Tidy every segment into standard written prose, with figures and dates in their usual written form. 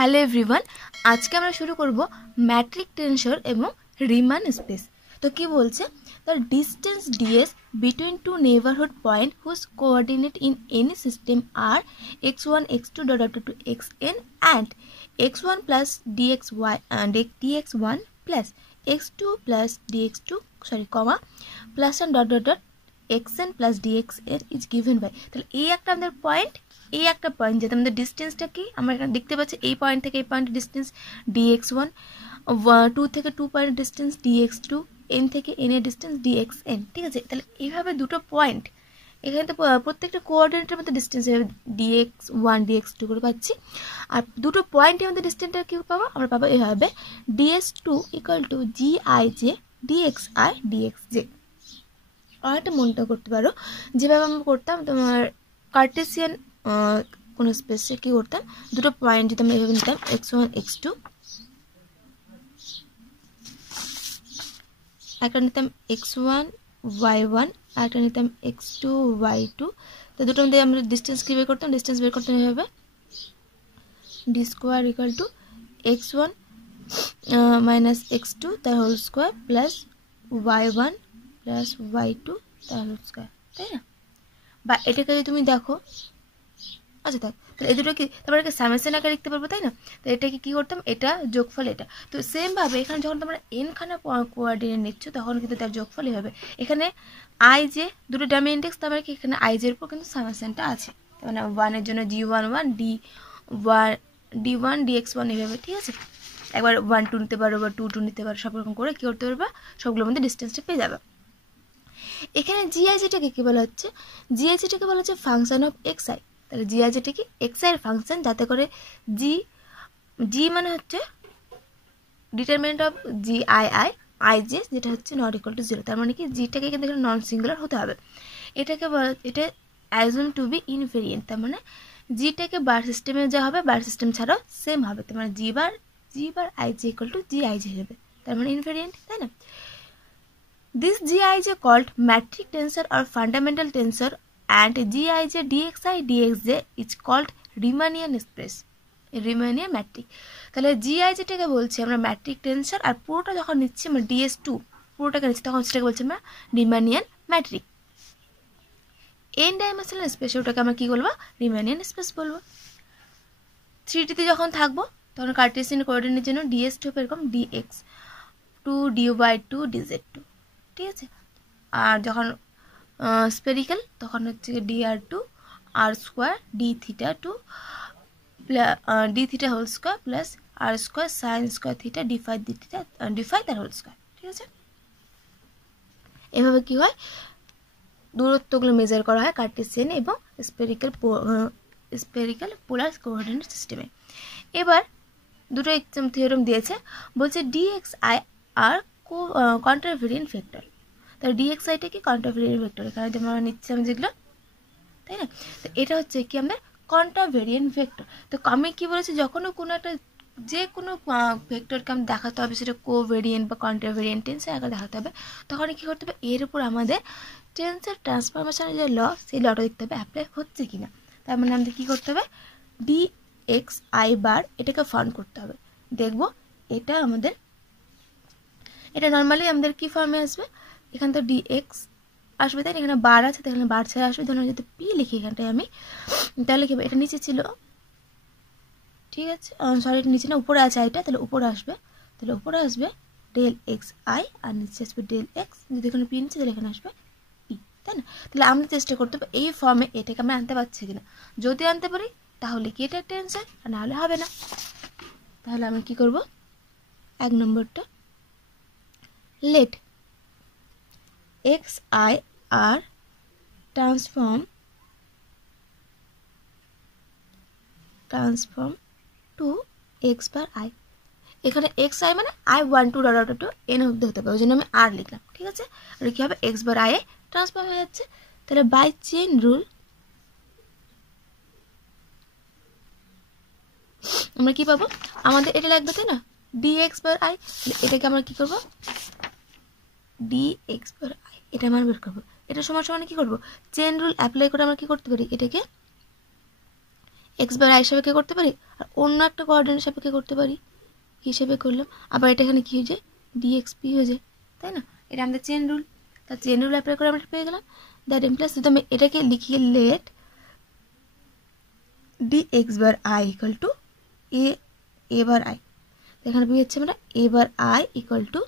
Hello everyone, আজকে আমরা শুরু করব ম্যাট্রিক টেনসর এবং রিমান স্পেস। তো কি বলছে, the distance ds between two neighbourhood point whose coordinate in any system are x1 x2 dot up to xn and x1 plus dxy and dx1 plus x2 plus dx2 comma plus and dot xn plus dxn is given by। তাহলে এই একটা আমাদের point, এই একটা point যেটা আমাদের ডিস্টেন্সটা কি আমরা এখানে দেখতে পাচ্ছি, এই পয়েন্ট থেকে এই পয়েন্টের ডিস্টেন্স dx1, 2 থেকে 2 পয়েন্টের ডিস্টেন্স dx2, n থেকে n এর ডিস্টেন্স dxn। ঠিক আছে, তাহলে এইভাবে দুটো পয়েন্ট এখানে তো প্রত্যেকটা কোঅর্ডিনেটের মধ্যে ডিস্টেন্স dx1 dx2 করে পাচ্ছি, আর দুটো পয়েন্টের মধ্যে ডিস্টেন্সটা কি পাবো, আমরা পাবো এইভাবে ds2 equal to gij dxi dxj। আর একটা মনটা করতে পারো, যেভাবে আমরা করতাম তোমার কার্টেসিয়ান কোনো স্পেসে কী করতাম, দুটো পয়েন্ট যদি আমরা এভাবে নিতাম x1 x2, একটা নিতাম x1 y1, একটা নিতাম x2 y2। তো দুটোর মধ্যে আমরা ডিস্টেন্স কী বের করতাম, ডিস্টেন্স বের করতাম এভাবে d square equal to x1 minus x2 তার whole square plus y1 plus y2 তার হোল স্কোয়ার, তাই না? বা এটাকে যদি তুমি দেখো, আচ্ছা থাক, তাহলে এই দুটো কি তারপরে সামেশন আকারে লিখতে পারবো, তাই না? তো এটাকে কি করতাম, এটা যোগফল এটা। তো সেমভাবে এখানে যখন তোমরা এনখানা কোঅর্ডিনেট নিচ্ছ তখন কিন্তু তার যোগফলই হবে। এখানে আই জে দুটো ডামি ইন্ডেক্স, তার মানে কি এখানে আই জের উপর কিন্তু সামেশনটা আছে, মানে ওয়ানের জন্য g11 d1 dx1 এইভাবে। ঠিক আছে, একবার 1 2 নিতে পারো বা 2 2 নিতে পারো, সব রকম করে কী করতে পারবা, সবগুলোর মধ্যে ডিস্টেন্সটা পেয়ে যাবে। এখানে জিআইজিটাকে কি বলা হচ্ছে, জিআইজিটাকে বলা হচ্ছে ফাংশন অফ এক্সআই। তাহলে জিআইজিটা কি এক্সআই এর ফাংশন, যাতে করে জি মানে হচ্ছে ডিটারমিনেন্ট অফ জিআইআই আইজে, যেটা হচ্ছে নট ইকুয়াল টু 0। তার মানে কি জিটাকে কিন্তু এখানে নন সিঙ্গুলার হতে হবে। এটাকে বলা, এটা অ্যাজুম টু বি ইনভেরিয়েন্ট, তার মানে জিটাকে বার সিস্টেমে যা হবে বার সিস্টেম ছাড়াও সেম হবে, তার মানে জি বার আইজে ইকুয়াল টু জি আইজে হবে, তার মানে ইনভেরিয়েন্ট, তাই না? This Gij called metric tensor or fundamental tensor and Gij dxi dxj is called Riemannian space, Riemannian metric। তাহলে Gij-টাকে বলছি আমরা ম্যাট্রিক টেনসর, আর পুরোটা যখন নিচ্ছি আমরা ds2 পুরোটাকে নিচ্ছি তখন সেটাকে বলছি আমরা রিমানিয়ান ম্যাট্রিক। n ডাইমেনশনাল স্পেস ওটাকে আমরা কি বলবো, রিমানিয়ান স্পেস বলবো। 3D-তে যখন থাকবো তখন কার্টেসিয়ান কোঅর্ডিনেটের জন্য ds2 এরকম dx2 dy2 dz2। ঠিক আছে, আর যখন স্পেরিক্যাল তখন হচ্ছে dr2 r square d theta 2 d theta whole square plus r square sine square theta d phi তার হোল স্কোয়ার। ঠিক আছে, এভাবে কি হয়, দূরত্বগুলো মেজার করা হয় কার্টেসিয়ান এবং স্পেরিক্যাল পোলার কোঅর্ডিনেট সিস্টেমে। এবার দুটো এক্সাম থিওরেম দিয়েছে, বলছে dxi আর কন্ট্রাভেরিয়েন্ট ভেক্টর। তাহলে dxi-টা কি কন্ট্রাভেরিয়েন্ট ভেক্টর, এখানে তোমরা নিচ্ছিলাম যেগুলো, তাই না? তো এটা হচ্ছে কি আমাদের কন্ট্রাভেরিয়েন্ট ভেক্টর। তো আমি কি বলেছি, যখনও কোনো একটা যে কোনো ভেক্টরকে আমি দেখাতে হবে সেটা কোভেরিয়েন্ট বা কন্ট্রাভেরিয়েন্ট টেন্সর আগে দেখাতে হবে, তখন কী করতে হবে, এর উপর আমাদের টেন্সর ট্রান্সফরমেশনের যে ল, সেই লটা দেখতে হবে অ্যাপ্লাই হচ্ছে কি না। তার মানে আমাদের কী করতে হবে, dxi বার এটাকে ফাউন্ড করতে হবে, দেখবো এটা আমাদের, এটা নর্মালি আমাদের কি ফর্মে আসবে, এখানে তো dx আসবে, তাই এখানে বার আছে, এখানে বার ছাড়া আসবে। ধরুন যদি পি লিখি এখানটায় আমি, তাহলে কি এটা নিচে ছিল, ঠিক আছে, সরি এটা নিচে না, উপরে আছে আইটা, তাহলে উপরে আসবে, তাহলে উপরে আসবে ডেল এক্স আই আর নিচে আসবে ডেল এক্স। যদি এখানে পি নিচ্ছে তাহলে এখানে আসবে পি, তাই না? তাহলে আমরা চেষ্টা করতে হবে এই ফর্মে এটাকে আমরা আনতে পারছি কিনা, যদি আনতে পারি তাহলে কি এটা টেন্সর, আর নাহলে হবে না। তাহলে আমি কি করব, 1 নম্বরটা let xi are transform to x bar i। এখানে xi মানে i1 2 ডট n অবধি হতে পারে, ওই জন্য আমি আর লিখলাম। ঠিক আছে, আর কি হবে, x bar i A transform হয়ে যাচ্ছে। তাহলে বাই চেইন রুল আমরা কি পাবো, আমাদের এটা লাগবে, তাই না, dx বার i। এটাকে আমরা কি করব, dx বার i এটা আমরা বের করবো। এটা সমান সমান কি করব, চেইন রুল অ্যাপ্লাই করে আমরা কি করতে পারি, এটাকে এক্স বার আই সাপেক্ষে করতে পারি, আর অন্য একটা কোঅর্ডিনেট সাপেক্ষে করতে পারি। হিসেবে করলাম, আবার এটা এখানে কী হয়ে যায়, ডিএক্সপি হয়ে যায়, তাই না? এটা আমাদের চেন রুল, তা চেন রুল অ্যাপ্লাই করে আমরা পেয়ে গেলাম। দ্যাট ইমপ্লাস যদি আমি এটাকে লিখি, let D X bar I equal to A bar I, এখানে পেয়ে যাচ্ছে আমরা A bar I equal to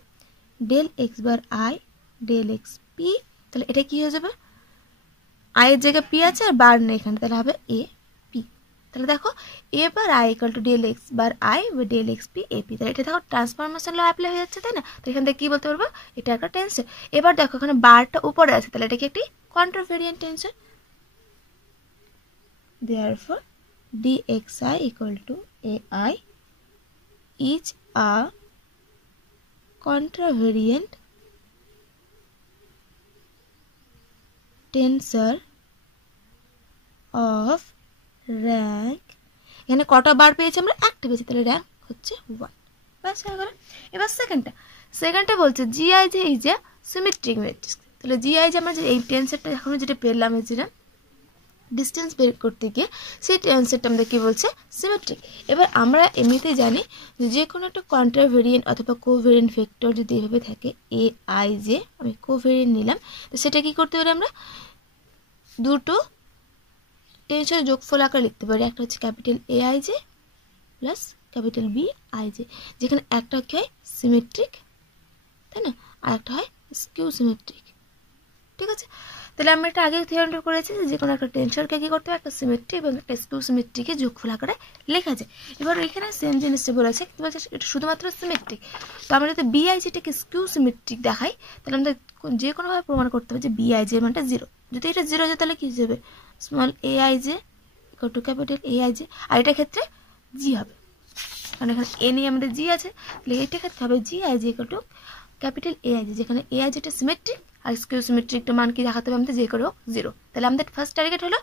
del X bar I del X P. তাহলে এটা কী হয়ে যাবে, আয়ের জায়গায় পি আছে আর বার নেই এখানে, তাহলে হবে এ পি। তাহলে দেখো A bar I equal to del X bar I del X P A P. তাহলে এটা দেখো ট্রান্সফরমেশন ল অ্যাপ্লাই হয়ে যাচ্ছে, তাই না? তো এখান থেকে কী বলতে পারবো, এটা একটা টেন্সর। এবার দেখো এখানে বারটা উপরে আছে, তাহলে এটা কি একটি কন্ট্রাভেরিয়েন্ট tensor. Therefore dxi equal to ai is a contravariant tensor of rank, এখানে কটা বার পেয়েছি আমরা, একটা পেয়েছি, তাহলে র্যাঙ্ক হচ্ছে 1। ব্যাস হয়ে গেল। এবার সেকেন্ডটা বলছে জিআই যে এই যে সিমেট্রিক ম্যাট্রিক্স। তাহলে জিআই যে আমরা যে এই টেন্সরটা এখনো যেটা পেলাম, যেটা ডিস্টেন্স বের করতে গিয়ে সেই টেন্সরটা আমাদের কী বলছে, সিমেট্রিক। এবার আমরা এমনিতেই জানি যে কোনো একটা কন্ট্রাভেরিয়েন্ট অথবা কোভেরিয়েন্ট ভেক্টর যদি এভাবে থাকে এ আই জে, আমি কোভেরিয়েন্ট নিলাম, তো সেটা কী করতে পারি, আমরা দুটো টেন্সর যোগফল আকারে লিখতে পারি। একটা হচ্ছে capital A I J plus capital B I J, যেখানে একটা কি হয় সিমেট্রিক, তাই না, আর একটা হয় স্কিউ সিমেট্রিক। ঠিক আছে, তাহলে আমরা এটা আগে থিওরিটা করেছি যে কোনো একটা টেন্সরকে কী করতে হবে, একটা সিমেট্রি এবং একটা স্কিউ সিমেট্রিকে যোগফল আকারে লেখা যায়। এবার এখানে সেম জিনিসটা বলেছে, কিন্তু বলছে এটা শুধুমাত্র সিমেট্রিক। তো আমরা যদি বিআই যেটাকে স্কিউ সিমেট্রিক দেখাই, তাহলে আমাদের যে কোনোভাবে প্রমাণ করতে হবে যে বিআই জে মানটা 0। যদি এটা 0 যায় তাহলে কী যাবে, small A I J equal to capital A I J, আর এটার ক্ষেত্রে জি হবে, কারণ এখানে এ নিয়ে আমাদের জি আছে, তাহলে এটার ক্ষেত্রে হবে জি I J equal to capital A I J, যেখানে এ আই যেটা সিমেট্রিক আর স্কিউ সিমেট্রিকটা মান কি দেখাতে হবে আমাদের, যে করে হোক 0। তাহলে আমাদের ফার্স্ট টার্গেট হলো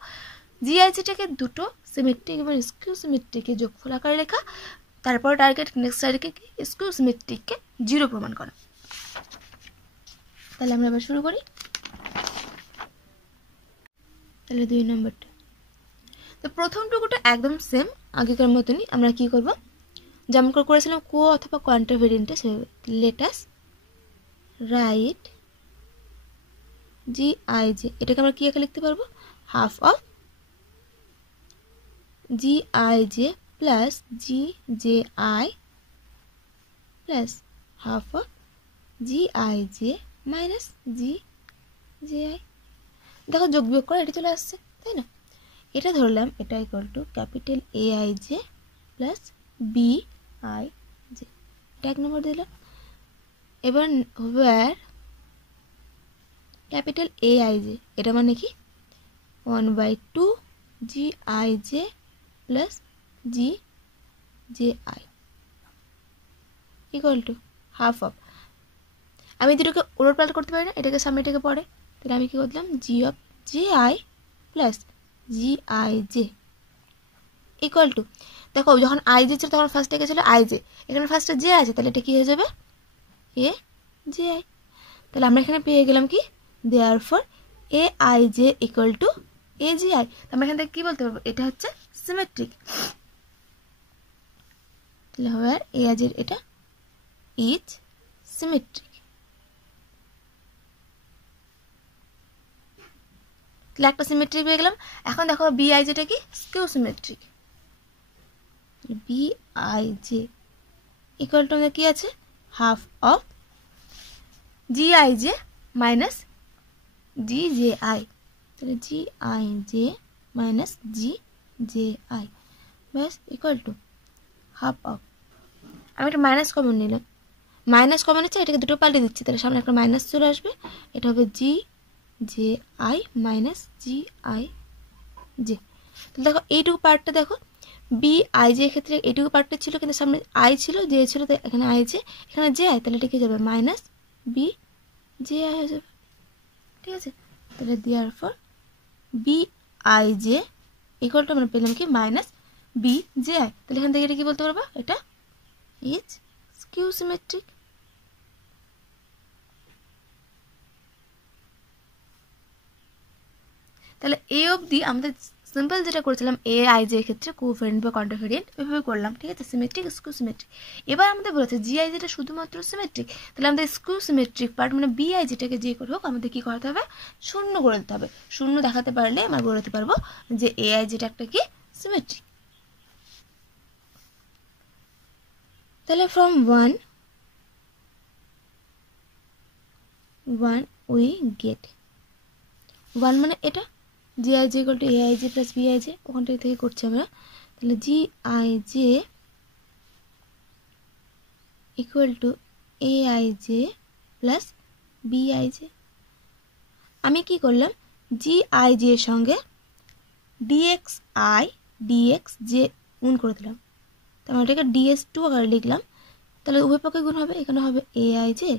জিআইজিটাকে দুটো সিমেট্রিক এবং স্কিউ সিমেট্রিকে যোগফল আকারে লেখা, তারপর টার্গেট নেক্সট টার্গেট কি, স্কিউ সিমেট্রিককে 0 প্রমাণ করা। তাহলে আমরা এবার শুরু করি। তাহলে 2 নম্বরটা, তো প্রথম টুকুটা একদম সেম আগেকার মতনই, আমরা কি করব, যেমন করে করেছিলাম কো অথবা কন্ট্রাভেরিয়েন্টে, সেভাবে let us right G I J, এটাকে আমরা কি একে লিখতে পারবো, half of G I J plus G J I plus half of G I J minus G J I. দেখো যোগ বিয়োগ করে এটা চলে আসছে, তাই না? এটা ধরলাম এটা equal to capital A I J plus B I J, এটা 1 নম্বর দিলাম। এবার over capital A I J, এটা মানে কি 1/2 G I J plus G J I equal to half of, আমি দুটোকে উলট পাল্ট করতে পারি না, এটাকে সামনে এটাকে পরে, তাহলে আমি কী করলাম, G of J I plus G I J equal to, দেখো যখন আই জে ছিল তখন ফার্স্টে গেছিলো আই জে, এখানে ফার্স্টে জে আছে, তাহলে এটা কী হয়ে যাবে, এ জে আই। তাহলে আমরা এখানে পেয়ে গেলাম কি, therefore A I J equal to A G I. আমরা এখান থেকে কী বলতে পারবো, এটা হচ্ছে সিমেট্রিক। তাহলে হবে এ আই জের এটা ইজ সিমেট্রিক। তাহলে একটা সিমেট্রিক পেয়ে গেলাম। এখন দেখো বি আই জেটা কি, skew symmetric. B I J equal to আমাদের কি আছে, half of G I J minus G J I, তাহলে G I J minus G J I ব্যাস ইকুয়াল টু হাফ অফ, আমি একটা মাইনাস কমন নিলাম, মাইনাস কমন নিচ্ছে, এটাকে দুটো পাল্টে দিচ্ছি, তাহলে সামনে একটা মাইনাস চলে আসবে, এটা হবে জি J I minus G I J. তাহলে দেখো এইটুকু পার্টটা দেখো, বি আই জে ক্ষেত্রে এইটুকু পার্টটা ছিল, কিন্তু সামনে আই ছিল জে ছিল, তাই এখানে আই জে, এখানে জে আই, তাহলে এটা কি যাবে মাইনাস বি জে আই হয়ে যাবে। ঠিক আছে, তাহলে দেওয়ার পর B I J equal to আমরা পেলাম কি মাইনাস বি জে আই। তাহলে এখান থেকে এটা কি বলতে পারবো, এটা ইজ স্কিউ সিমেট্রিক। তাহলে এই অবধি আমাদের সিম্পল যেটা করেছিলাম এ আই জে ক্ষেত্রে কোভ্যারিয়েন্ট বা কন্ট্রাভেরিয়েন্ট এভাবে করলাম, ঠিক আছে, সিমেট্রিক স্কিউ সিমেট্রিক। এবার আমাদের বলেছে জি আই যেটা শুধুমাত্র সিমেট্রিক, তাহলে আমাদের স্কিউ সিমেট্রিক পার্ট মানে বি আই যেটাকে যে করে হোক আমাদের কী করতে হবে, শূন্য করে দিতে হবে। শূন্য দেখাতে পারলে আমরা বলতে পারবো যে এ আই যেটা একটা কি সিমেট্রিক। তাহলে from one we get one মানে এটা G I J equal to A I J plus B I J, ওখান থেকে করছি আমরা। তাহলে G I J equal to A I J plus B I J. আমি কি করলাম, জি আই জে এর সঙ্গে ডিএক্স আই ডিএক্স জে গুণ করে দিলাম, তাহলে এটাকে ডিএস টু আকারে লিখলাম। তাহলে উভয় পক্ষে গুণ হবে, এখানে হবে A I J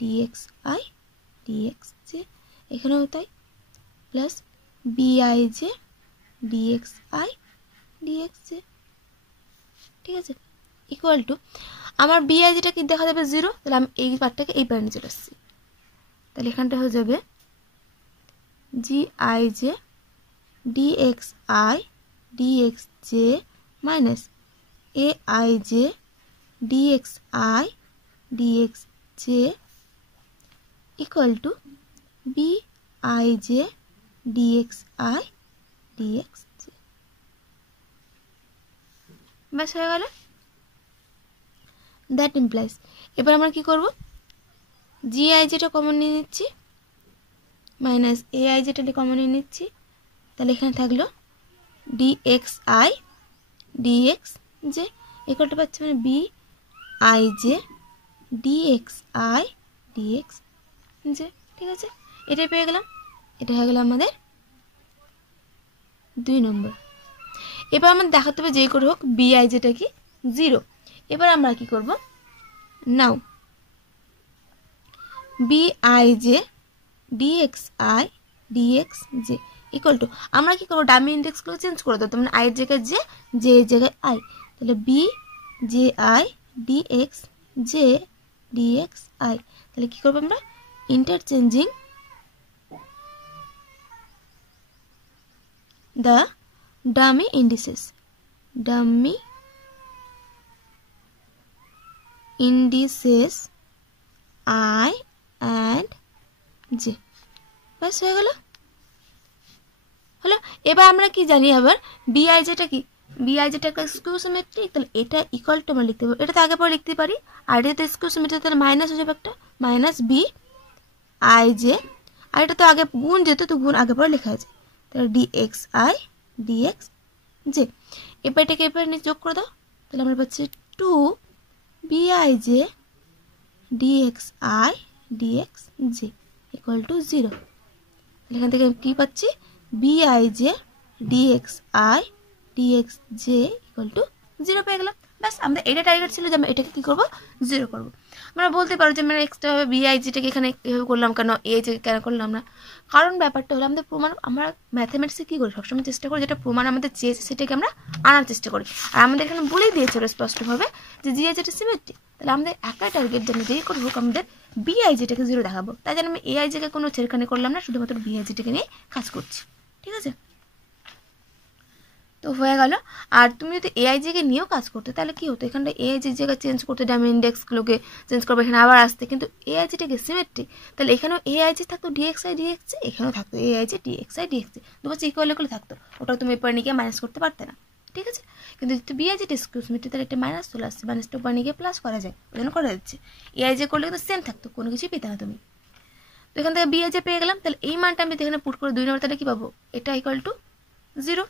dx I dx J, এখানেও তাই, plus B I J dx I dx J, ঠিক আছে, ইকুয়াল টু আমার বি আই যেটা কি দেখা যাবে জিরো, তাহলে আমি এই পার্টটাকে এই পার্টে নিয়ে চলে আসছি। তাহলে এখানটা হয়ে যাবে G I J dx I dx J minus A I J dx I dx J equal to B I J dx I dx J. ব্যাস হয়ে গেল। দ্যাট ইমপ্লাইজ, এবার আমরা কি করব, জি আই যেটা কমন নিয়ে নিচ্ছি মাইনাস এ আই যেটা কমন নিয়ে নিচ্ছি, তাহলে এখানে থাকলো dx I dx J equal to পাচ্ছি মানে B I J dx I dx J, ঠিক আছে, এটাই পেয়ে গেলাম। এটা হয়ে গেল আমাদের 2 নম্বর। এবার আমাদের দেখাতে হবে যে করে হোক বি আই যেটা কি জিরো। এবার আমরা কি করব, now B I J dx I dx J equal to আমরা কি করবো, ডামি ইন্ডেক্সগুলো চেঞ্জ করে দেবো, মানে আই এর জায়গায় জে, জে এর জায়গায় আই, তাহলে B J I dx J dx I. তাহলে কি করবো আমরা, interchanging the dummy indices I and J, বাস হয়ে গেল। হলো, এবার আমরা কি জানি আবার বি আই যেটা কি, বি আই যেটা একটা স্কিউ সিমেট্রিক, তাহলে এটা ইকুয়াল টু আমরা লিখতে পারি, এটা তো আগে পরে লিখতে পারি, আর এটা তো স্কিউ সিমেট্রিক, তাহলে মাইনাস হয়ে যাবে একটা মাইনাস বি আই জে, আর এটা তো আগে গুণ যেত, তো গুণ আগে পরে লেখা আছে, তাহলে ডিএক্স আই ডিএক্স জে। এবার এটাকে এবার নিয়ে যোগ করে দাও, তাহলে আমরা পাচ্ছি 2 B I J dx I dx J equal to 0। এখান থেকে কি পাচ্ছি, B I J dx I dx J equal to 0 পেয়ে গেলাম। ব্যাস, আমাদের এটা টার্গেট ছিল যে আমরা এটাকে কী করবো, 0 করবো। আমরা বলতে পারো যে আমরা এক্সট্রাভাবে বি আই জিটাকে এখানে এভাবে করলাম কেন, এ যে কেন করলাম না, কারণ ব্যাপারটা হলো আমাদের প্রমাণ, আমরা ম্যাথামেটিক্সে কী করি সবসময় চেষ্টা করি যেটা প্রমাণ আমাদের চেয়েছে সেটাকে আমরা আনার চেষ্টা করি, আর আমাদের এখানে বলেই দিয়েছিল স্পষ্টভাবে যে জি আই যেটা সিমেট্রিক, তাহলে আমাদের একাই টার্গেট যেন যেই করে হোক আমাদের বি আই জিটাকে 0 দেখাবো, তাই জন্য আমি এ আই জিকে কোনো ছেড়খানি করলাম না, শুধুমাত্র বি আই জিটাকে নিয়ে কাজ করছি, ঠিক আছে। তো হয়ে গেল। আর তুমি যদি এআই জিকে নিয়েও কাজ করতে তাহলে কি হতো, এখানটা এআই জির জায়গায় চেঞ্জ করতে, ডামি ইন্ডেক্সগুলোকে চেঞ্জ করবে, এখানে আবার আসতে, কিন্তু এআই জিটাকে সিমেট্রিক, তাহলে এখানেও এআই জি থাকতো ডিএক্স আই ডিএক্স, এখানেও থাকতো A I G dx I dx, দুটো ইকুয়াল ইকুয়াল থাকতো, ওটা তুমি এরপর নিয়ে মাইনাস করতে পারতে না, ঠিক আছে। কিন্তু যদি বিআই জি ডিসকিউ সিমেট্রিক তাহলে একটা মাইনাস চলে আসছে, মাইনাসটা উপর নিয়ে প্লাস করা যায়, ওই জন্য করা যাচ্ছে। এআই জি করলে কিন্তু সেম থাকতো, কোনো কিছুই পেতে না তুমি। তো এখান থেকে বিআই জি পেয়ে গেলাম, তাহলে এই মানটা আমি এখানে পুট করে 2 নম্বর, তাহলে কি পাবো, এটা ইকুয়াল টু 0।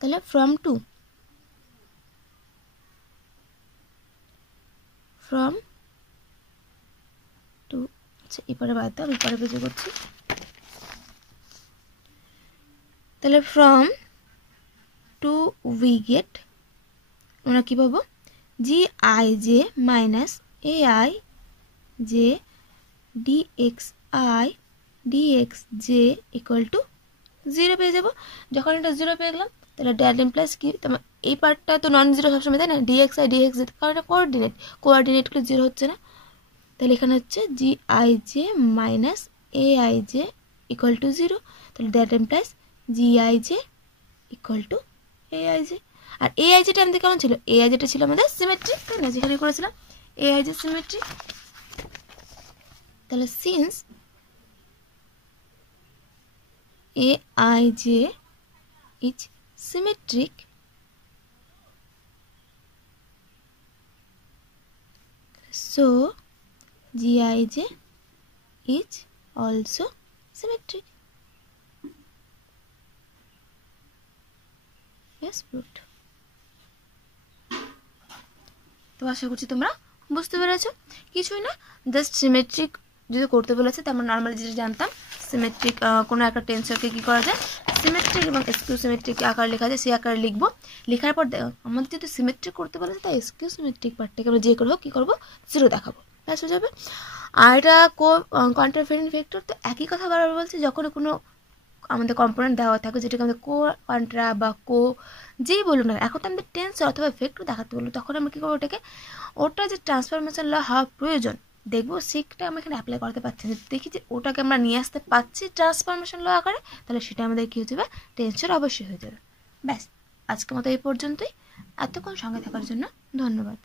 তাহলে ফ্রম টু আচ্ছা এবারে বাদ দাও, আমি পরে পেজে করছি। তাহলে ফ্রম টু উই গেট আমরা কী পাবো, G I J minus A I J dx I dx J equal to 0 পেয়ে যাবো। যখন এটা 0 পেয়ে গেলাম তাহলে ড্যাট ইমপ্লাইজ কি, তোমার এই পার্টটা তো নন জিরো সবসময়, তাই না, ডিএক্স আই ডিএক্স জে, কারণ এটা কোঅর্ডিনেটগুলো 0 হচ্ছে না, তাহলে এখানে হচ্ছে জি I J minus A I J equal to 0, তাহলে that implies GIJ equal to AIJ। আর AIJটা আমাদের কেমন ছিল? AIJটা ছিল আমাদের সিমেট্রিক, তাই না? যেখানে করেছিলাম AIJ সিমেট্রিক। তাহলে since AIJ is symmetric, so GIJ is also symmetric. Yes, proved. তো আশা করছি তোমরা বুঝতে পেরেছো। কিছুই না, জাস্ট সিমেট্রিক যদি করতে বলেছে, তো আমরা নর্মালি যেটা জানতাম সিমেট্রিক কোনো একটা টেন্সরকে কী করা যায়, সিমেট্রিক এবং এসকিউ সিমেট্রিক আকারে লেখা যায়, সেই আকারে লিখবো। লেখার পর আমাদের যেহেতু সিমেট্রিক করতে বলেছে, তাই এসকিউ সিমেট্রিক পার্টটাকে আমরা যে করে হোক কী করবো, জিরো দেখাবো, ব্যাস হয়ে যাবে। আর এটা কন্ট্রাফারেন্ট ভেক্টর, তো একই কথা বারবার বলছি, যখন কোনো আমাদের কম্পোনেন্ট দেওয়া থাকে যেটাকে আমাদের কন্ট্রা বা যেই বলুন না, এখন তো আমাদের টেন্সর অথবা ভেক্টর দেখাতে বললো, তখন আমরা কী করবো, ওটা যে ট্রান্সফরমেশন ল হওয়া প্রয়োজন, দেখবো সেটা আমরা এখানে অ্যাপ্লাই করতে পারছি না। দেখি যে ওটাকে আমরা নিয়ে আসতে পারছি ট্রান্সফরমেশন ল আকারে, তাহলে সেটা আমাদের কী হয়ে যাবে, টেন্সর অবশ্যই হয়ে যাবে। ব্যাস, আজকের মতো এই পর্যন্তই। এতক্ষণ সঙ্গে থাকার জন্য ধন্যবাদ।